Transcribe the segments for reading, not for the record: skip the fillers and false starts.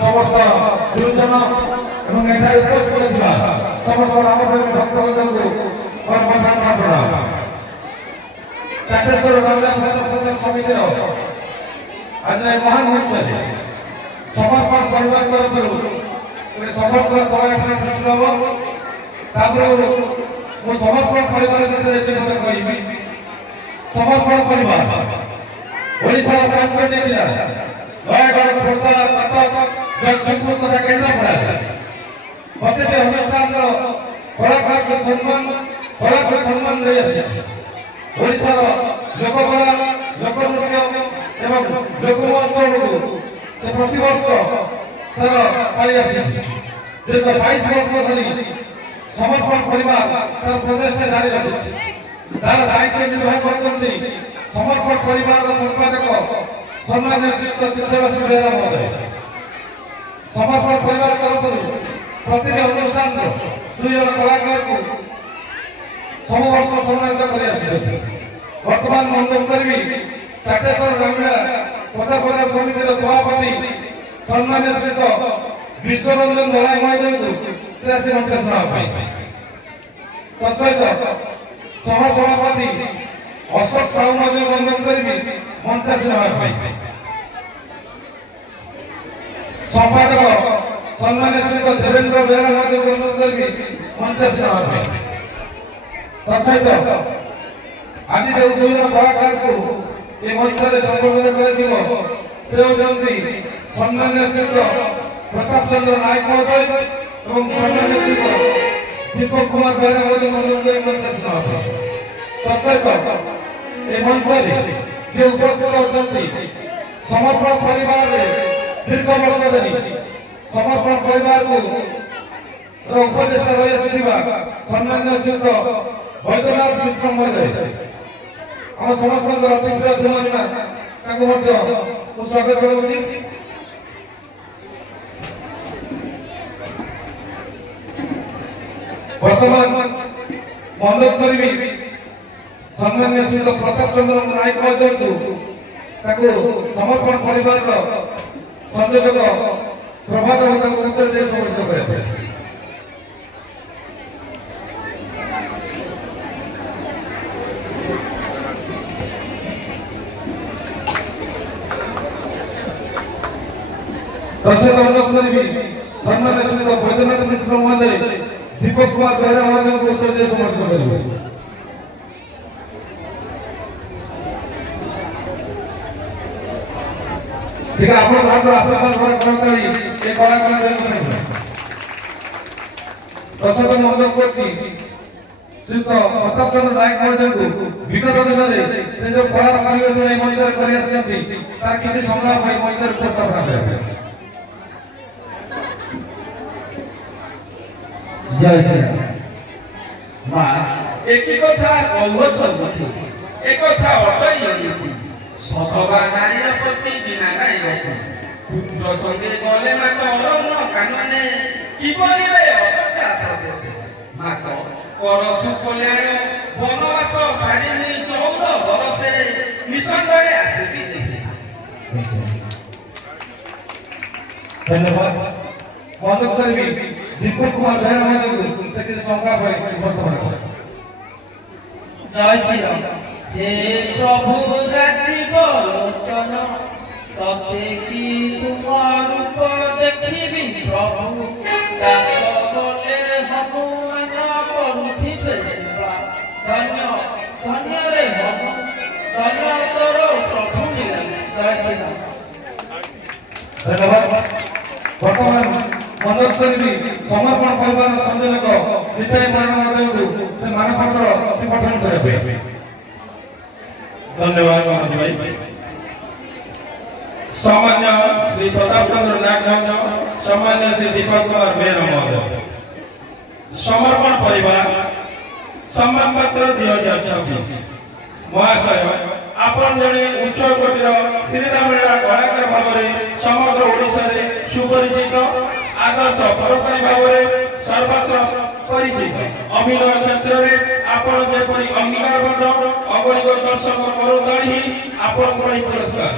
समस्त गुरुजन এবং এখানে উপস্থিত ছিলেন সমস্ত রামপ্রেমী ভক্তবৃন্দকে আমার প্রধান প্রণাম। চাটেশ্বর বাংলা ভাষা প্রচার সমিতির আজ এই মহান মঞ্চে সমর্পণ পরিবার তরফରୁ সমগ্র সবাই আপনার দৃষ্টি দেব। তারপরে ମୁଁ ସମର୍ପଣ ପରିବାର ବିଷୟରେ ଯେପରି କହିବି, ସମର୍ପଣ ପରିବାର ଓଡ଼ିଶାର 5ଟି ଜିଲ୍ଲା ନୟାଗଡ଼, ଖୋର୍ଦ୍ଧା, କଟକ, ଜଗତସିଂହପୁର ତଥା କେନ୍ଦ୍ରାପଡ଼ା ପ୍ରତିଟି ଅନୁଷ୍ଠାନର କଳାକାରକୁ ସମ୍ମାନ ଦେଇ ଆସିଛି। ଓଡ଼ିଶାର ଲୋକକଳା, ଲୋକନୃତ୍ୟ ଏବଂ ଲୋକ ମହୋତ୍ସବକୁ ସେ ପ୍ରତିବର୍ଷ ତାର ପାଳି ଆସିଛି। ଦୀର୍ଘ 22 ବର୍ଷ ଧରି समर्पण परिवार तार प्रचेषा जारी रखिছে। तार दायित्व निर्वाह करछन्ति समर्पण परिवार संपादक सम्मान्य श्री तीर्थवासी बेहरा महोदय। समर्पण परिवार तरफରୁ प्रतिटी अनुष्ठान 2 जन कलाकार को सब वर्ष सम्मानित करि आछिते। वर्तमान मंडप करबी चाटेश्वर रामलीला प्रचार समितिर सभापति सम्मान्य श्री विश्वरंजन दलाई महोदय को श्रेष्ठ मंचासन तत्सहित सह सभापति अशोक साहू महोदय वंदन करबी मंचासन संपादक सम्मान्य श्री देवेंद्र बेहरा महोदय वंदन करबी मंचासन तत्सहित आज जो 2 जन कलाकार को ये मंच में संबोधन कर सम्मान्य श्री प्रताप चंद्र नायक महोदय এবং সম্মানিত শ্রী দীপক কুমার বেহরা মহোদয় মন্ডল মঞ্চাসন তৎসহিত এই মঞ্চে যে উপস্থিত অଛନ୍ତି সমর্পণ পরিবারে দীর্ঘ বর্ষ ধরি সমর্পণ পরিবারକୁ উপদেষ্টা রହି ଆସିଥିବା ସମ୍ମାନ୍ୟ ଶ୍ରୀ ବୈଦ୍ୟନାଥ ମିଶ୍ର ମହୋଦୟ ଆମ ସମସ୍ତଙ୍କର ଅତି ପ୍ରିୟ ଧୁମନ୍ନା ତାଙ୍କୁ ମଧ୍ୟ ମୁଁ ସ୍ୱାଗତ ଜଣାଉଛି। वर्तमान मंडप करबी सम्मान्य श्री प्रताप चंद्र नायक महोदय को समर्पण परिवार संयोजक प्रभाकर उत्तर दे समर्पित करें। दर्शक मंडप करबी सम्मान्य श्री वैद्यनाथ मिश्र महोदय दीपक कुमार बेहरा महोदय को उत्तर दे समर्पित करेंगे। ठीक है, आप लोग आशीर्वाद बड़ा करताली ये कलाकार दर्शक मंडप करछि श्री प्रताप चंद्र नायक महोदय को विगत दिन में से जो कला परिवेशन मंच कर तार किसी संग्राम मंच उपस्थापना करेंगे। जय श्री मां एक कथा कहउछथि एक कथा अटैयति सतवा नारी प्रति बिना नाई रखि पुत्र संगे गले मात अरण्य कानने कि बोलिबे अबचा प्रदेश मात परशु कल्याण वनवास सारी 14 बरसे निसंजय आसिति जे। धन्यवाद। मदद करबी दीपक कुमार बेहरा महोदय को से किसी संकल्प है उपस्थापन करें। जय श्री राम। हे प्रभु रात्रि लोचन सत्य की तुमार रूप देखिबी प्रभु दास बोले हनुमान करुथिबे सेवा धन्य धन्य रे हनु धन्य करो प्रभु मिले। जय श्री राम। धन्यवाद। वर्तमान मदद करबी समर्पण परिवार संयोजक विजय मरण महोदय को से मानपत्र वितरण करेंगे। धन्यवाद मनोज भाई। सामान्य श्री प्रताप चंद्र नायक महोदय, सामान्य श्री दीपक कुमार बेहरा महोदय। समर्पण परिवार सम्मान पत्र 2026 महाशय आपण जने उच्च कोटिर श्रीरामलीला कलाकार भाव में समग्र ओडिशा रे सुपरिचित आदर्श परोपकारी भाव में सर्वत्र परिचित अभिनय क्षेत्र में आपण जेपरि अंगीकारबद्ध अगणित दर्शक करोदली ही आपण पुरस्कार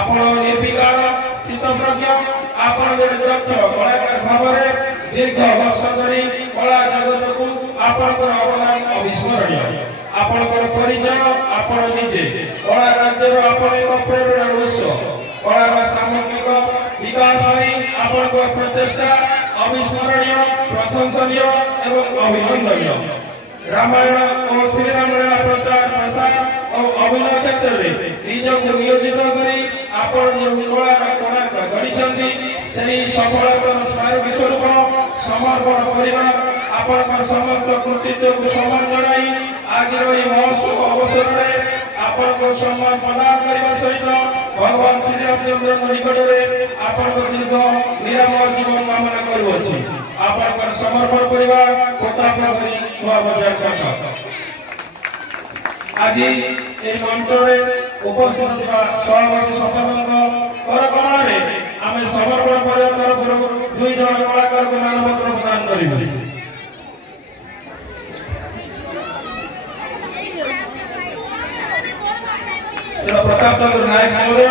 आपण निर्विकार ସ୍ଥିତପ୍ରଜ୍ଞ ଆପଣ ଜଣେ ଦକ୍ଷ କଳାକାର ଭାବରେ ଦୀର୍ଘ ବର୍ଷ ଧରି କଳା ଜଗତକୁ ଆପଣଙ୍କର ଅବଦାନ ଅବିସ୍ମରଣୀୟ। ଆପଣଙ୍କର ପରିଚୟ ଆପଣ ନିଜେ କଳା ରାଜ୍ୟର ଆପଣ ଏକ ପ୍ରେରଣାର ଉତ୍ସ। କଳାର ସାମଗ୍ରିକ ବିକାଶ ପାଇଁ ଆପଣଙ୍କ ପ୍ରଚେଷ୍ଟା ଅବିସ୍ମରଣୀୟ, ପ୍ରଶଂସନୀୟ ଏବଂ ଅଭିନନ୍ଦନୀୟ। ରାମାୟଣ ଓ ଶ୍ରୀରାମ ଲୀଳା ପ୍ରଚାର ପ୍ରସାର ଓ ଅଭିନୟ କ୍ଷେତ୍ରରେ ନିଜକୁ ନିୟୋଜିତ କରି ଆପଣ ଯେଉଁ କଳାର କୋଣାର୍କ ଗଢ଼ିଛନ୍ତି ସେହି ସଫଳତାର ସ୍ମାରକୀ ସ୍ୱରୂପ ସମର୍ପଣ କରିବା ଆପଣଙ୍କର ସମସ୍ତ କୃତିତ୍ୱକୁ ସମ୍ମାନ ଜଣାଇ ଆଜିର ଏହି ମହୋତ୍ସବ ଅବସରରେ ଆପଣଙ୍କ ସମ୍ମାନ ପ୍ରଦାନ କରିବା ସହିତ ଭଗବାନ ଶ୍ରୀରାମଚନ୍ଦ୍ରଙ୍କ ନିକଟରେ ଆପଣଙ୍କ ଦୀର୍ଘ ନିରାମୟ ଜୀବନ କାମନା କରୁଅଛି। ଆପଣଙ୍କର ସମର୍ପଣ କରିବା ପ୍ରତାପ ଧରି ନୂଆ ବଜାର କଟକ। ଆଜି ଏହି ମଞ୍ଚରେ ଉପସ୍ଥିତ ଥିବା ସଭାପତି ସମ୍ପାଦକ କରକମଳରେ ଆମେ ସମର୍ପଣ କରିବା ତରଫରୁ 2 ଜଣ କଳାକାରଙ୍କୁ ମାନପତ୍ର ପ୍ରଦାନ କରିବୁ। प्रताप चंद्र नायक महोदय,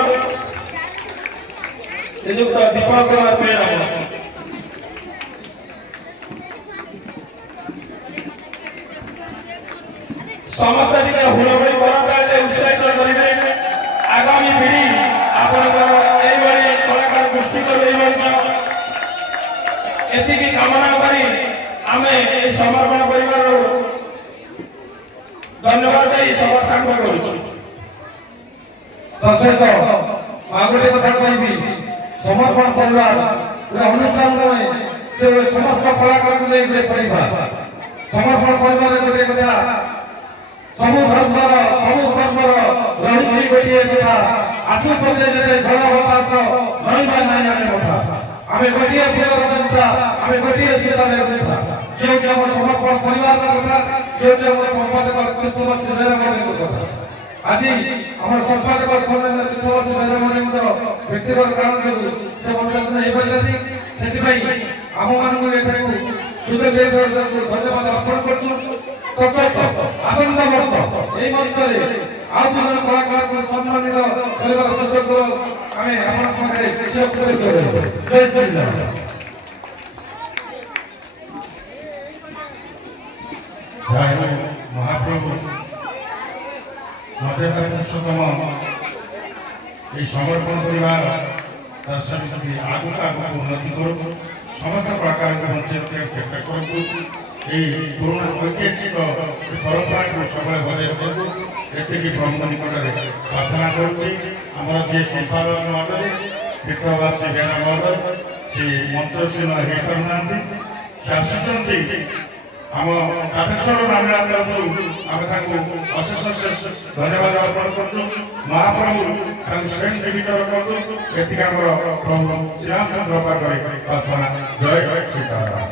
नियुक्त दीपक कुमार बेरा समस्त टिके हुलहुली करते उत्साहित करेंगे। आगामी पीढ़ी आपणकर कलाकार गोष्ठी मंच एति कामना करी आमे समर्पण कर धन्यवाद दे सभा सांग करूँ। सहित गोटे कथा कहि समर्पण परिवार गोटे अनुष्ठान नुहे से समस्त कलाकार को नहीं गोटे परिवार समर्पण परिवार गोटे कथा सबु धर्मर रही गोटे कथा आसु पचे जे झड़ बतास नईबा नहीं आने कथा आम गोटे फूल जनता आम गोटे सीता जनता ये समर्पण परिवार कथा ये संपादक तीर्थवर्षी मेहरबानी कथा। आज आम संपादक सम्मान तीर्थवर्षी मेहरबानी व्यक्तिगत कारण जो से मंचासन हो पारे से आम मानू सुजोग धन्यवाद अर्पण कर आसंता वर्ष यही मंच आउ 2 जन कलाकार को सम्मानित कर सुजोग जय श्री राम। जय महाप्रभु मध्य पुरुषोत्तम ये समर्पण परिवार सरस्वती आगुक आगुक उन्नति करूँ समस्त कलाकार को बंचे रखा चेष्टा करूँ पुराना ऐतिहासिक परंपरा को सब बजाय रखू ये प्रभु निकट प्रार्थना करुँच जी संपादक महोदय तीर्थवासी बेरा महोदय से मंचशील हो पारना से आसी आम तापेश्वर रामलीला तरफ आम अशेष अशेष धन्यवाद अर्पण कर महाप्रभु स्वयं जीवित रखु ये प्रभु श्रीरामचंद्र पाखे प्रार्थना। जय सीताराम।